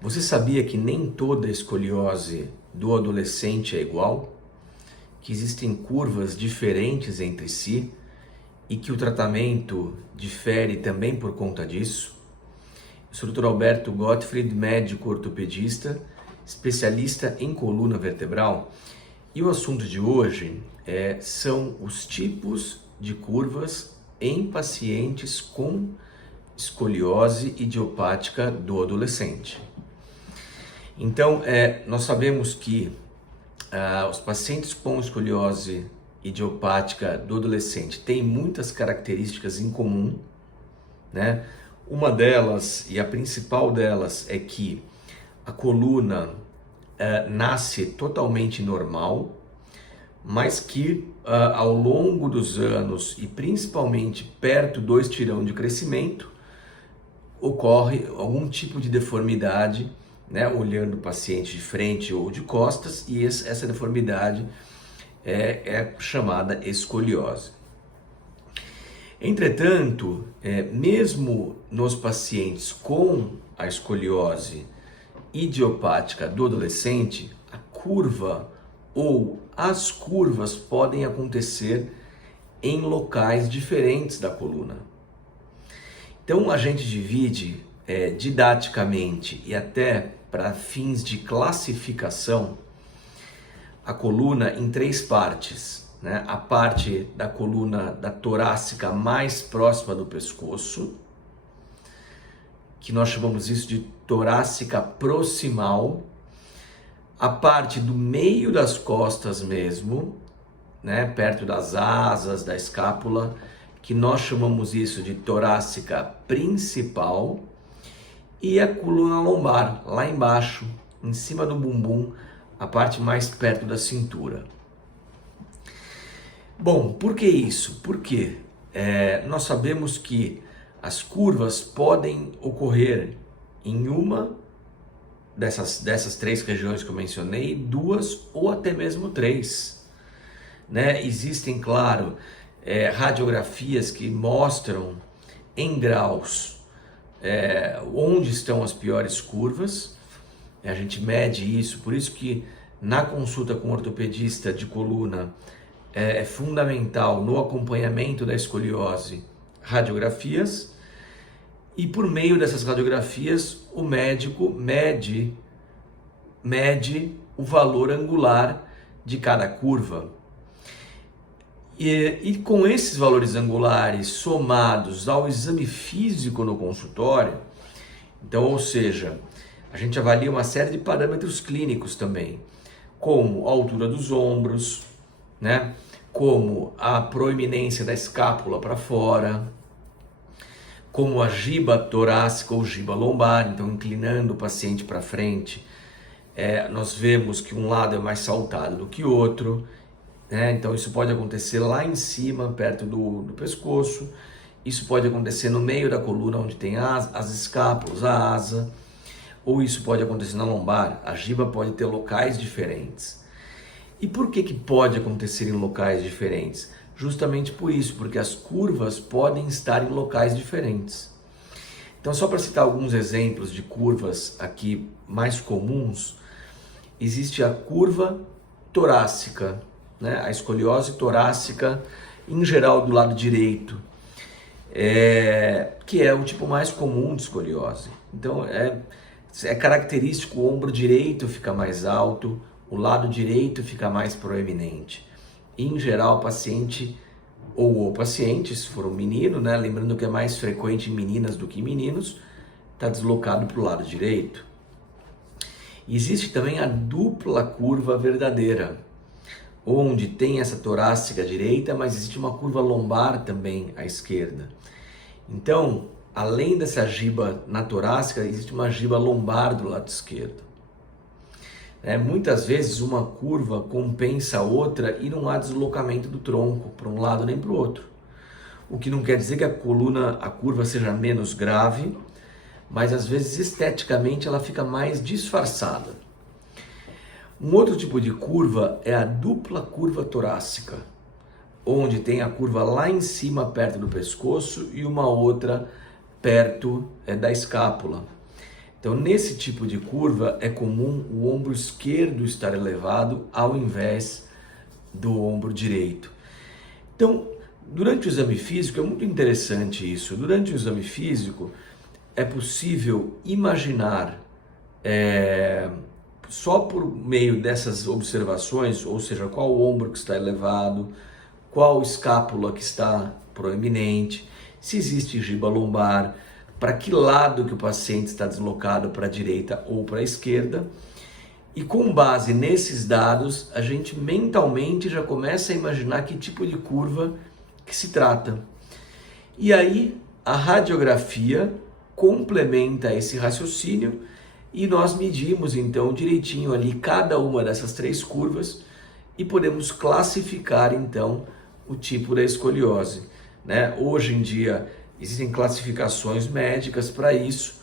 Você sabia que nem toda escoliose do adolescente é igual? Que existem curvas diferentes entre si e que o tratamento difere também por conta disso? Eu sou o Dr. Alberto Gottfried, médico ortopedista, especialista em coluna vertebral, e o assunto de hoje são os tipos de curvas em pacientes com escoliose idiopática do adolescente. Então, nós sabemos que os pacientes com escoliose idiopática do adolescente têm muitas características em comum, né? Uma delas, e a principal delas, é que a coluna nasce totalmente normal, mas que ao longo dos anos e principalmente perto do estirão de crescimento, ocorre algum tipo de deformidade, né, olhando o paciente de frente ou de costas, e essa deformidade é chamada escoliose. Entretanto, mesmo nos pacientes com a escoliose idiopática do adolescente, a curva ou as curvas podem acontecer em locais diferentes da coluna. Então a gente divide didaticamente e até para fins de classificação a coluna em três partes, né? A parte da coluna da torácica mais próxima do pescoço, que nós chamamos isso de torácica proximal, a parte do meio das costas mesmo, né? Perto das asas, da escápula, que nós chamamos isso de torácica principal, e a coluna lombar, lá embaixo, em cima do bumbum, a parte mais perto da cintura. Bom, por que isso? Porque nós sabemos que as curvas podem ocorrer em uma dessas três regiões que eu mencionei, duas ou até mesmo três, né? Existem, claro, radiografias que mostram em graus onde estão as piores curvas. A gente mede isso, por isso que na consulta com o ortopedista de coluna é fundamental no acompanhamento da escoliose radiografias, e por meio dessas radiografias o médico mede o valor angular de cada curva. E com esses valores angulares somados ao exame físico no consultório, então, ou seja, a gente avalia uma série de parâmetros clínicos também, como a altura dos ombros, né? Como a proeminência da escápula para fora, como a giba torácica ou giba lombar, então inclinando o paciente para frente, nós vemos que um lado é mais saltado do que o outro. Então isso pode acontecer lá em cima, perto do pescoço, isso pode acontecer no meio da coluna, onde tem as escápulas, a asa, ou isso pode acontecer na lombar. A giba pode ter locais diferentes. E por que pode acontecer em locais diferentes? Justamente por isso, porque as curvas podem estar em locais diferentes. Então, só para citar alguns exemplos de curvas aqui mais comuns, existe a curva torácica, né? A escoliose torácica, em geral do lado direito, que é o tipo mais comum de escoliose. Então é característico, o ombro direito fica mais alto, o lado direito fica mais proeminente. Em geral, o paciente, ou o paciente, se for um menino, né? Lembrando que é mais frequente em meninas do que em meninos, está deslocado para o lado direito. Existe também a dupla curva verdadeira, onde tem essa torácica direita, mas existe uma curva lombar também à esquerda. Então, além dessa giba na torácica, existe uma giba lombar do lado esquerdo. Muitas vezes uma curva compensa a outra e não há deslocamento do tronco para um lado nem para o outro. O que não quer dizer que a curva seja menos grave, mas às vezes esteticamente ela fica mais disfarçada. Um outro tipo de curva é a dupla curva torácica, onde tem a curva lá em cima perto do pescoço e uma outra perto da escápula. Então, nesse tipo de curva, é comum o ombro esquerdo estar elevado ao invés do ombro direito. Então, durante o exame físico, é muito interessante isso. Durante o exame físico, é possível imaginar, só por meio dessas observações, ou seja, qual o ombro que está elevado, qual escápula que está proeminente, se existe giba lombar, para que lado que o paciente está deslocado, para a direita ou para a esquerda. E com base nesses dados, a gente mentalmente já começa a imaginar que tipo de curva que se trata. E aí a radiografia complementa esse raciocínio e nós medimos então direitinho ali cada uma dessas 3 curvas e podemos classificar então o tipo da escoliose, né? Hoje em dia existem classificações médicas para isso,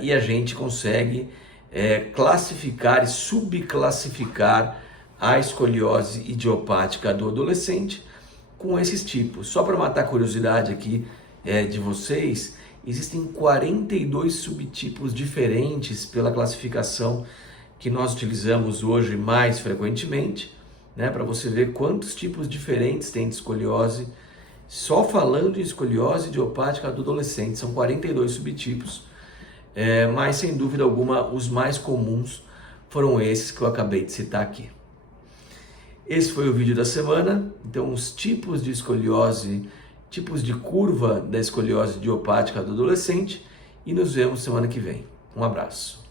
e a gente consegue classificar e subclassificar a escoliose idiopática do adolescente com esses tipos. Só para matar a curiosidade aqui de vocês, existem 42 subtipos diferentes pela classificação que nós utilizamos hoje mais frequentemente, né? Para você ver quantos tipos diferentes tem de escoliose. Só falando de escoliose idiopática do adolescente, são 42 subtipos, mas sem dúvida alguma os mais comuns foram esses que eu acabei de citar aqui. Esse foi o vídeo da semana. Então, os tipos de escoliose, tipos de curva da escoliose idiopática do adolescente, e nos vemos semana que vem. Um abraço.